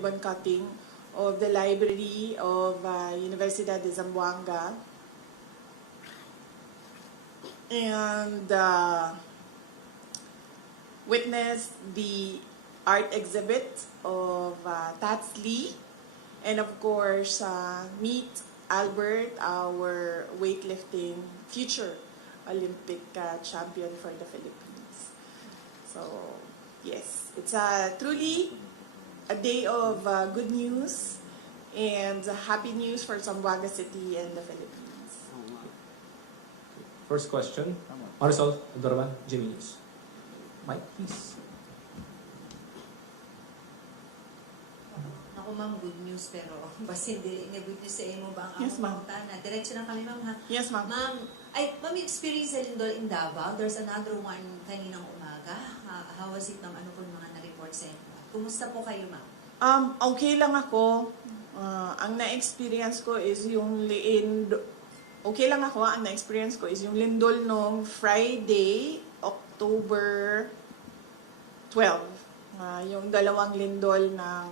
ribbon cutting of the library of Universidad de Zamboanga. And witnessed the art exhibit of Tats Lee. And of course, meet Albert, our weightlifting future Olympic champion for the Philippines. So, yes, it's truly a day of good news and happy news for Zamboanga City and the Philippines. First question, Marisol Abdurrahman, Jimmy News. Mike, please. Ako ma'am, good news pero basin dili nga good news sa imo ba ang Yes, ma'am. na. Diretso na kami ma'am ha. Yes, ma'am. Ma'am, ma'am, experience sa Lindol in Davao. There's another one kaninang umaga. How was it ma'am? Ano po mga na-report sa inyo? Kumusta po kayo ma'am? Okay lang ako. Ang na-experience ko is yung okay lang ako. Ang na-experience ko is yung lindol nung Friday, October 12. Yung dalawang lindol ng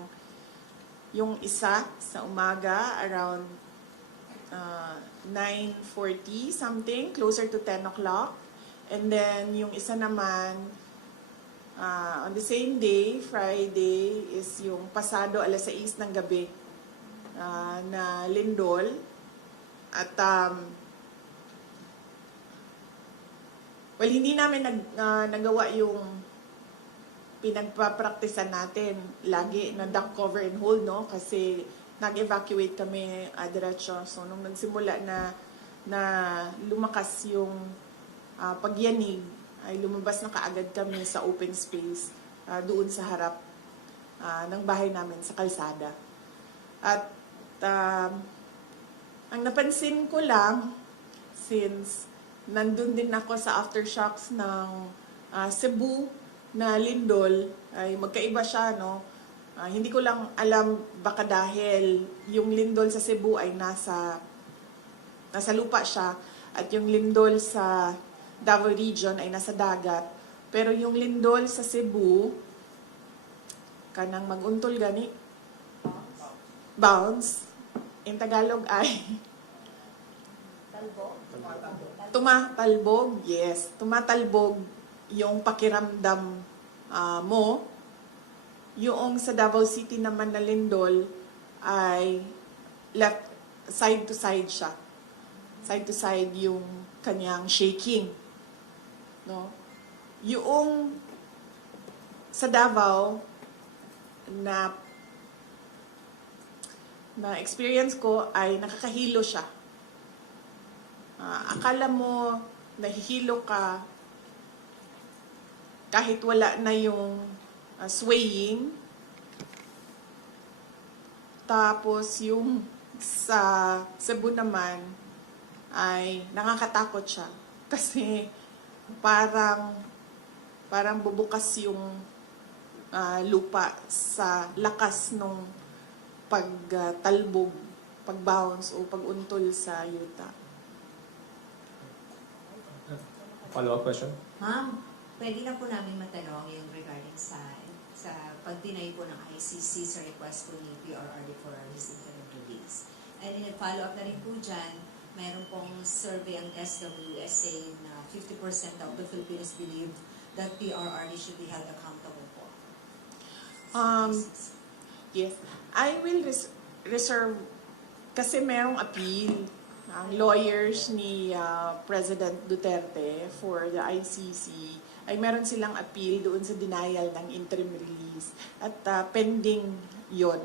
yung isa sa umaga around 9:40 something, closer to 10 o'clock. And then yung isa naman on the same day, Friday, is yung pasado alas 6 ng gabi na lindol. At well, hindi namin nagawa yung pinagpapraktisan natin lagi na duck cover and hold, no? Kasi nag-evacuate kami diretso. So, nung nagsimula na lumakas yung pagyanig, ay lumabas na kaagad kami sa open space doon sa harap ng bahay namin sa kalsada. At ang napansin ko lang, since nandun din ako sa aftershocks ng Cebu na lindol, ay magkaiba siya, no? Hindi ko lang alam, baka dahil yung lindol sa Cebu ay nasa lupa siya at yung lindol sa Davao region ay nasa dagat. Pero yung lindol sa Cebu, kanang maguntol gani, bounce, in Tagalog ay tumatalbog, yes, tumatalbog yung pakiramdam mo. Yung sa Davao City naman na lindol ay left side to side siya. Side to side yung kanyang shaking. No? Yung sa Davao na experience ko ay nakakahilo siya. Akala mo nahihilo ka kahit wala na yung swaying. Tapos yung sa Cebu naman ay nakakatakot siya. Kasi parang bubukas yung lupa sa lakas nung pagtalbog, pag-bounce o pag-untol sa yuta. Follow-up question? Ma'am, pwede na po namin matanong yung regarding sa pag-deny po ng ICC sa request po ni PRRD for his interim release. And in a follow-up na rin po dyan, mayroon pong survey ang SWS saying na 50% of the Filipinos believe that PRRD should be held accountable po. Yes. I will reserve kasi merong appeal ang lawyers ni President Duterte for the ICC ay meron silang appeal doon sa denial ng interim release at pending yon.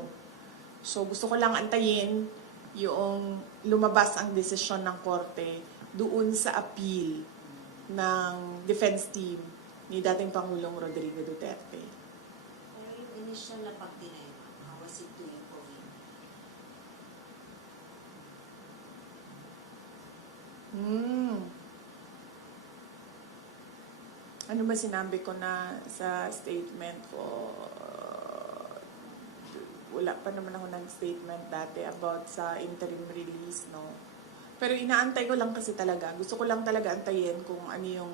So gusto ko lang antayin yung lumabas ang desisyon ng korte doon sa appeal ng defense team ni dating Pangulong Rodrigo Duterte. Pero yung initial na pag-deny, how was it doing po? Ano ba sinabi ko na sa statement ko? Wala pa naman ako ng statement dati about sa interim release, no? Pero inaantay ko lang kasi talaga. Gusto ko lang talaga antayin kung ano yung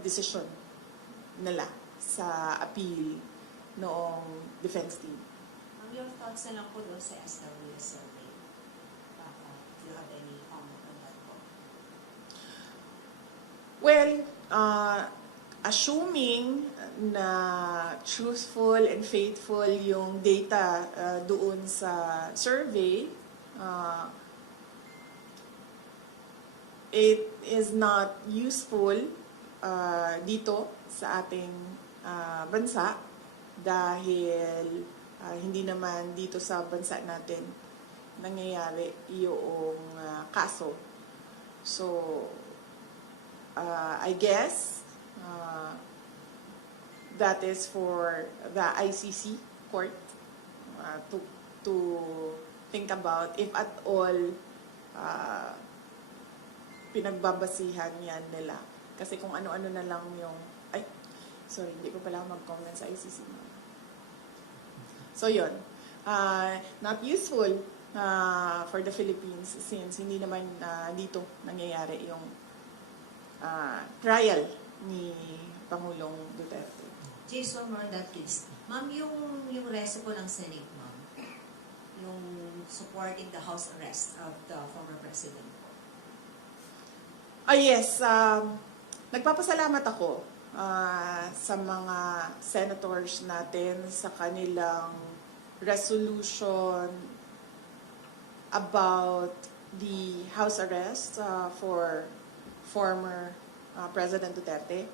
desisyon nila sa appeal noong defense team. Your thoughts na lang po doon sa SWS survey. If you have any comment on that po. Well, assuming na truthful and faithful yung data doon sa survey, it is not useful dito sa ating bansa dahil hindi naman dito sa bansa natin nangyayari yung kaso. So, I guess that is for the ICC court to think about if at all pinagbabasihan yan nila. Kasi kung ano-ano na lang yung... Ay, sorry, hindi ko pala mag-comment sa ICC. So, yun. Not useful for the Philippines since hindi naman dito nangyayari yung trial ni Pangulong Duterte. Just one more on that, please. Ma'am, yung reso po ng Senate, ma'am, yung supporting the house arrest of the former president. Yes. Nagpapasalamat ako sa mga senators natin sa kanilang resolution about the house arrest for former President Duterte.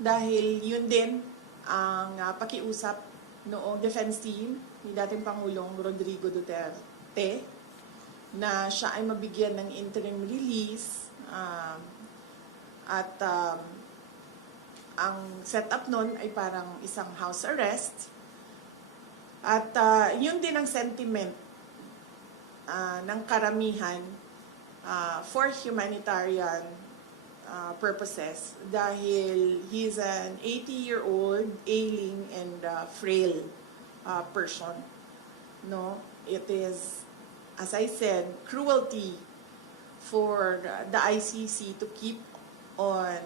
Dahil yun din ang pakiusap noong defense team ni dating Pangulong Rodrigo Duterte na siya ay mabigyan ng interim release at ang setup nun ay parang isang house arrest at yun din ang sentiment ng karamihan for humanitarian purposes dahil he's an 80-year-old ailing and frail person. No, it is, as I said, cruelty for the ICC to keep on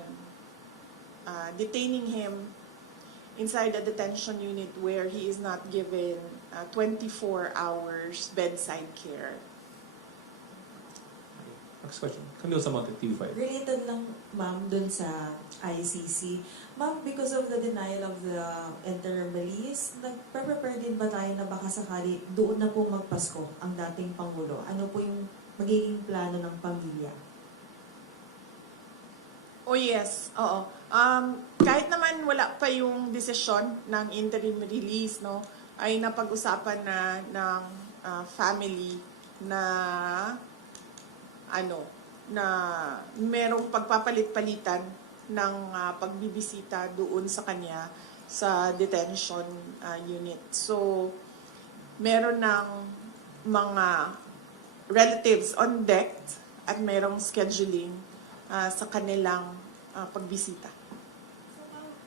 detaining him inside a detention unit where he is not given 24 hours bedside care. Next question. Camille Samonte, TV5. Related lang, ma'am, dun sa ICC. Ma'am, because of the denial of the interim release, nagpe-prepare din ba tayo na baka sakali doon na po magpasko ang dating Pangulo? Ano po yung magiging plano ng pamilya? Oh yes, oo. Kahit naman wala pa yung desisyon ng interim release, no, ay napag-usapan na ng family na na merong pagpapalit-palitan ng pagbibisita doon sa kanya sa detention unit. So, meron ng mga relatives on deck at merong scheduling sa kanilang pagbisita.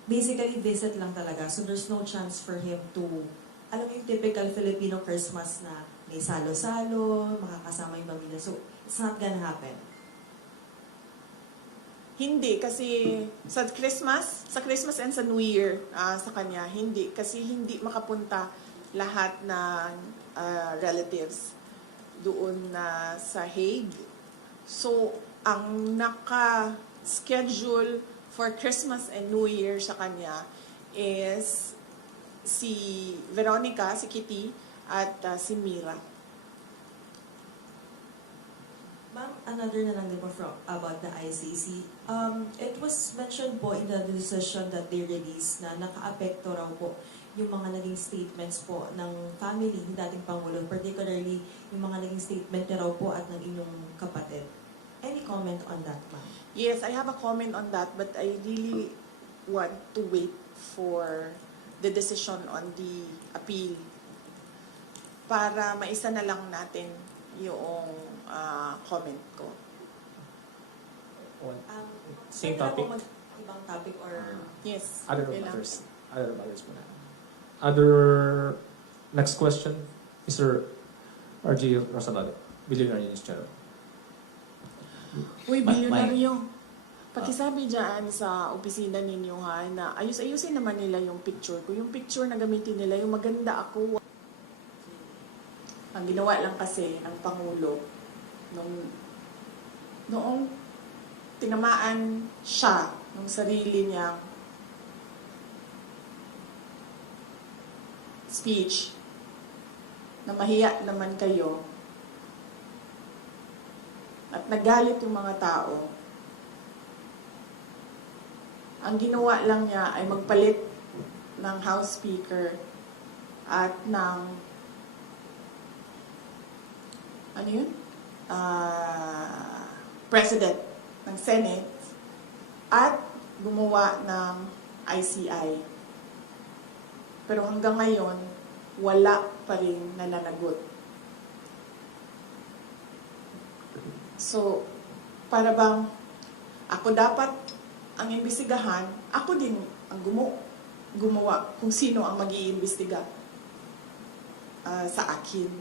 Basically, visit lang talaga. So there's no chance for him to, alam mo yung typical Filipino Christmas na may salo-salo, makakasama yung pamilya. So, it's not gonna happen. Hindi, kasi sa Christmas and sa New Year sa kanya, hindi. Kasi hindi makapunta lahat ng relatives doon sa Hague. So, ang naka-schedule for Christmas and New Year sa kanya is si Veronica, si Kitty, at si Mira. Ma'am, another na lang din po about the ICC. It was mentioned po in the decision that they released na naka-apekto raw po yung mga naging statements po ng family ni dating Pangulo, particularly yung mga naging statement niya raw po at ng inyong kapatid. Any comment on that, ma'am? Yes, I have a comment on that, but I really want to wait for the decision on the appeal para maisa na lang natin yung comment ko. Same pwede na topic. po ibang topic or... Yes. Other okay lang. matters. Other matters po na. Other... Next question, Mr. RJ Rosalado, Billionaire News Channel. Uy, Mike. bilyonaryo. Pakisabi dyan sa opisina ninyo ha, na ayusin naman nila yung picture ko. Yung picture na gamitin nila, yung maganda ako. Ang ginawa lang kasi ng Pangulo, noong tinamaan siya ng sarili niyang speech, na mahiya naman kayo, at nagalit yung mga tao, ang ginawa lang niya ay magpalit ng House Speaker at ng President ng Senate at gumawa ng ICI. Pero hanggang ngayon, wala pa rin nananagot. So, para bang ako dapat ang imbestigahan, ako din ang gumawa kung sino ang mag-iimbestiga sa akin.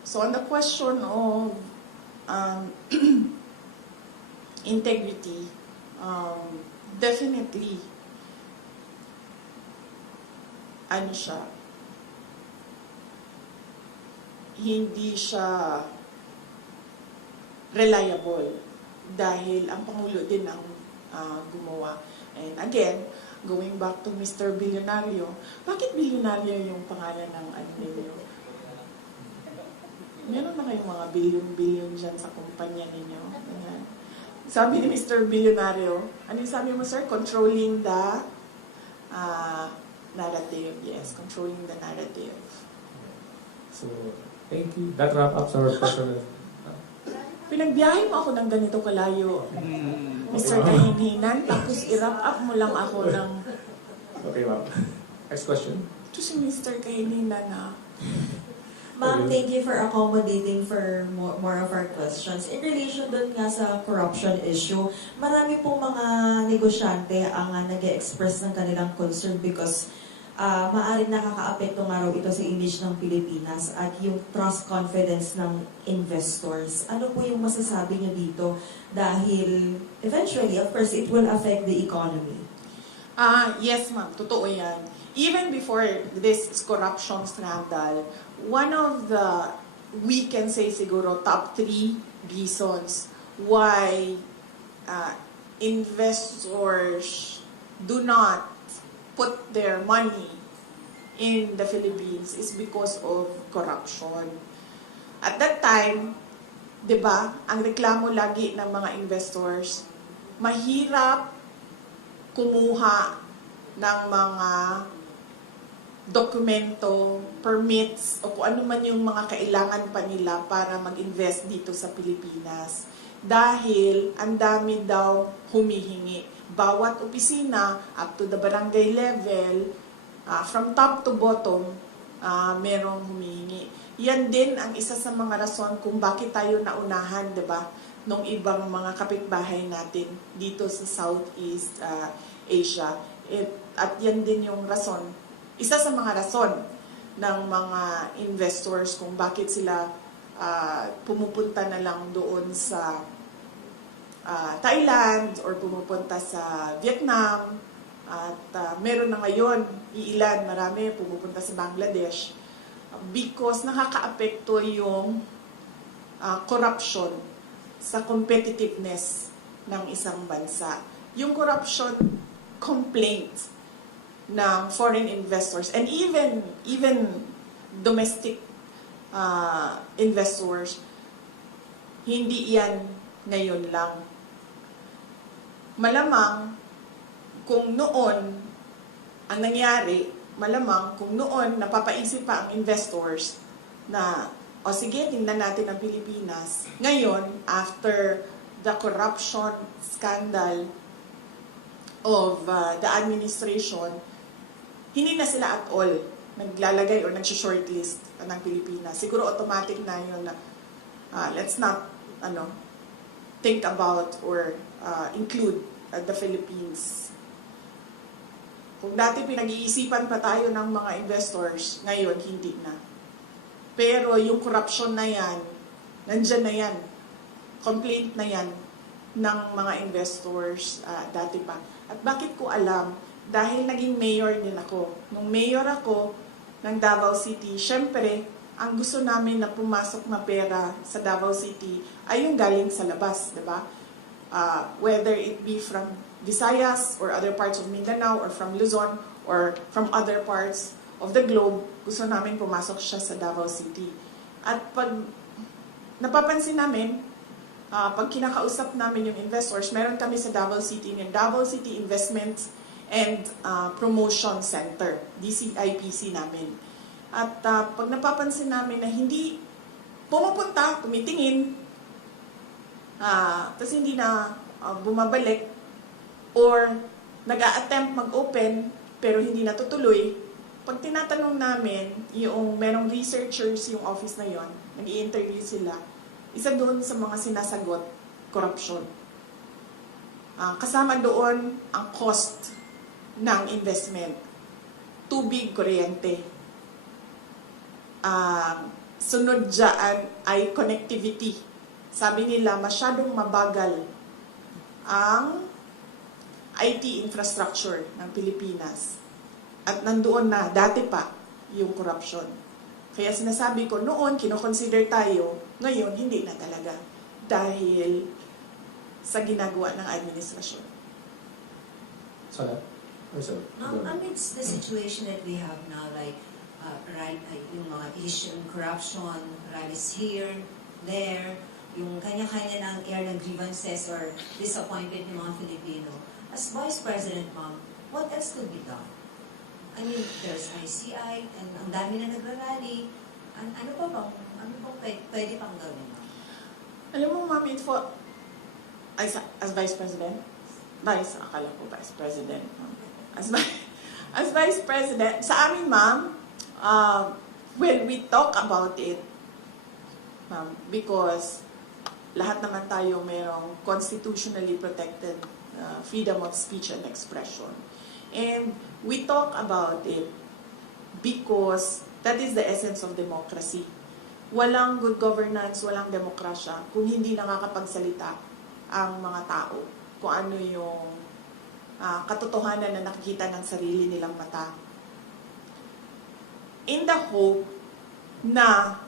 So on the question of integrity, definitely, hindi siya reliable. Dahil ang Pangulo din ang gumawa. And again, going back to Mr. Billionario, bakit Billionario yung pangalan ng ninyo? Meron na kayong mga billion dyan sa kumpanya ninyo. Ayan. Sabi ni Mr. Billionario, ano yung sabi mo, sir? Controlling the narrative. Yes, controlling the narrative. So, thank you. That wrap up our personal. Pinagbiyahe mo ako ng ganito kalayo, Mr. Kahinhinan, tapos i-wrap up mo lang ako ng... Okay, ma'am. Next question. Ito si Mr. Kahinhinan na... Ma'am, thank you for accommodating for more of our questions. In relation dun nga sa corruption issue, marami pong mga negosyante ang nag-express ng kanilang concern because maaaring nakakaapekto nga raw ito sa image ng Pilipinas at yung trust confidence ng investors. Ano po yung masasabi niyo dito? Dahil eventually, of course, it will affect the economy. Yes, ma'am. Totoo yan. Even before this corruption scandal, one of the, we can say siguro, top 3 reasons why investors do not put their money in the Philippines is because of corruption. At that time, 'di ba, ang reklamo lagi ng mga investors, mahirap kumuha ng mga dokumento, permits, o kung ano man yung mga kailangan pa nila para mag-invest dito sa Pilipinas. Dahil ang dami daw humihingi. Bawat opisina, up to the barangay level, from top to bottom, merong humihingi. Yan din ang isa sa mga rason kung bakit tayo naunahan, di ba, nung ibang mga kapitbahay natin dito sa Southeast Asia. At yan din yung rason, isa sa mga rason ng mga investors kung bakit sila pumupunta na lang doon sa Thailand or pumupunta sa Vietnam at meron na ngayon marami pumupunta sa Bangladesh because nakakaapekto yung corruption sa competitiveness ng isang bansa. Yung corruption complaint ng foreign investors and even domestic investors, hindi yan ngayon lang. Malamang kung noon ang nangyari, malamang kung noon napapaisip pa ang investors na sige, tingnan natin ang Pilipinas. Ngayon, after the corruption scandal of the administration, hindi na sila at all naglalagay or nag-shortlist ng Pilipinas. Siguro automatic na yun na let's not think about or include the Philippines. Kung dati pinag-iisipan pa tayo ng mga investors, ngayon hindi na. Pero yung corruption na yan, nandyan na yan. Complaint na yan. ng mga investors dati pa. At bakit ko alam? Dahil naging mayor din ako. Nung mayor ako ng Davao City, syempre, ang gusto namin na pumasok na pera sa Davao City ay yung galing sa labas, di ba? Whether it be from Visayas or other parts of Mindanao or from Luzon or from other parts of the globe, gusto namin pumasok siya sa Davao City. At pag napapansin namin, pag kinakausap namin yung investors, meron kami sa Davao City yung Davao City Investments and Promotion Center, DCIPC namin. At pag napapansin namin na hindi pumupunta, tumitingin, tapos hindi na bumabalik, or nag-a-attempt mag-open pero hindi natutuloy, pag tinatanong namin, yung merong researchers yung office na yon, nag-i-interview sila, isa doon sa mga sinasagot, corruption. Kasama doon ang cost ng investment, tubig, kuryente. Sunod dyan ay connectivity. Sabi nila, masyadong mabagal ang IT infrastructure ng Pilipinas. At nandoon na, dati pa, yung corruption. Kaya sinasabi ko, noon, kinoconsider tayo, ngayon, hindi na talaga. Dahil sa ginagawa ng administrasyon. Sana? Or sorry? Amidst the situation that we have now, like, yung mga issue, corruption, rallies here, there, yung kanya-kanya ng air ng grievances or disappointed ng mga Filipino. As Vice President, ma'am, what else could be done? I mean, there's ICI, and ang dami na nagrarally. Ano bang pwede pang gawin, ma'am? Alam mo, ma'am, as Vice President, akala ko Vice President. As Vice President, sa amin, ma'am, when we talk about it, ma'am, because lahat naman tayo mayroong constitutionally protected freedom of speech and expression. And we talk about it because that is the essence of democracy. Walang good governance, walang demokrasya kung hindi nakakapagsalita ang mga tao kung ano yung katotohanan na nakikita ng sarili nilang mata. In the hope na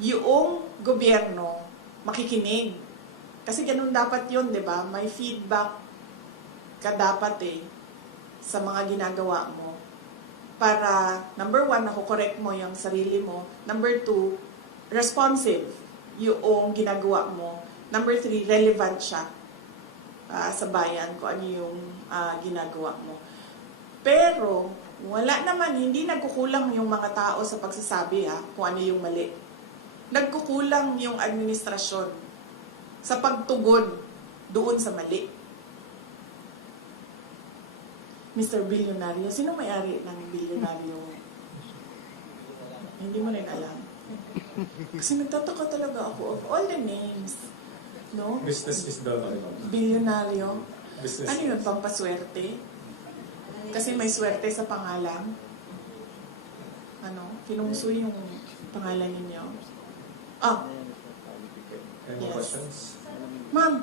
yung gobyerno makikinig. Kasi ganun dapat yun, di ba? May feedback ka dapat sa mga ginagawa mo. Para, number 1, nakukorek mo yung sarili mo. Number 2, responsive yung ginagawa mo. Number 3, relevant siya sa bayan kung ano yung ginagawa mo. Pero, wala naman, hindi nagkukulang yung mga tao sa pagsasabi kung ano yung mali. Nagkukulang yung administrasyon sa pagtugon doon sa mali. Mr. Bilyonaryo, sino may-ari ng bilyonaryo? Hindi mo rin alam. Kasi nagtataka talaga ako of all the names. No? Business is the Bilyonaryo. business. Ano yun, pampaswerte? Kasi may swerte sa pangalan. Pinungso yung pangalan ninyo. Any more Yes. questions? Ma'am,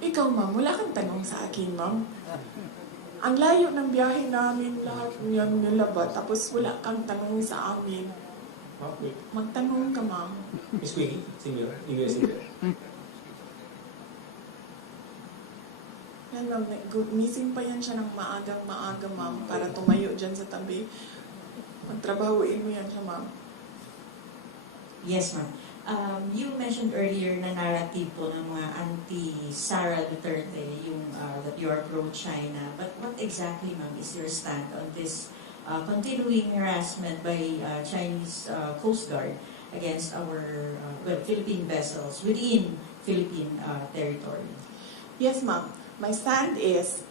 ikaw ma'am, wala kang tanong sa akin ma'am. Ang layo ng biyahe namin, lahat yan nilabat, tapos wala kang tanong sa amin. Wait. Magtanong ka ma'am. Miss Quiggy, senior, USC. Yan ma'am, missing pa yan siya ng maaga ma'am, para tumayo dyan sa tabi. Magtrabahuin mo yan siya ma'am. Yes, ma'am. You mentioned earlier na narrative po ng mga anti-Sara Duterte, yung that you are pro-China. But what exactly, ma'am, is your stand on this continuing harassment by Chinese Coast Guard against our Philippine vessels within Philippine territory? Yes ma'am, my stand is,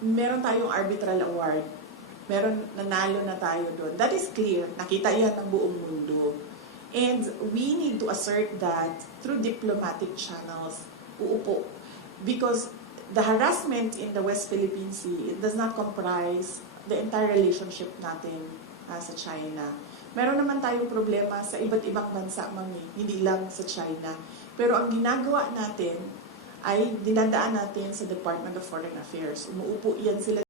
meron tayong arbitral award. Meron, nanalo na tayo doon. That is clear. Nakita yan ng buong mundo. And we need to assert that through diplomatic channels. Uupo. Because the harassment in the West Philippine Sea, it does not comprise the entire relationship natin sa China. Meron naman tayong problema sa iba't ibang bansa, mami, hindi lang sa China. Pero ang ginagawa natin ay dinadaan natin sa Department of Foreign Affairs. Umuupo yan sila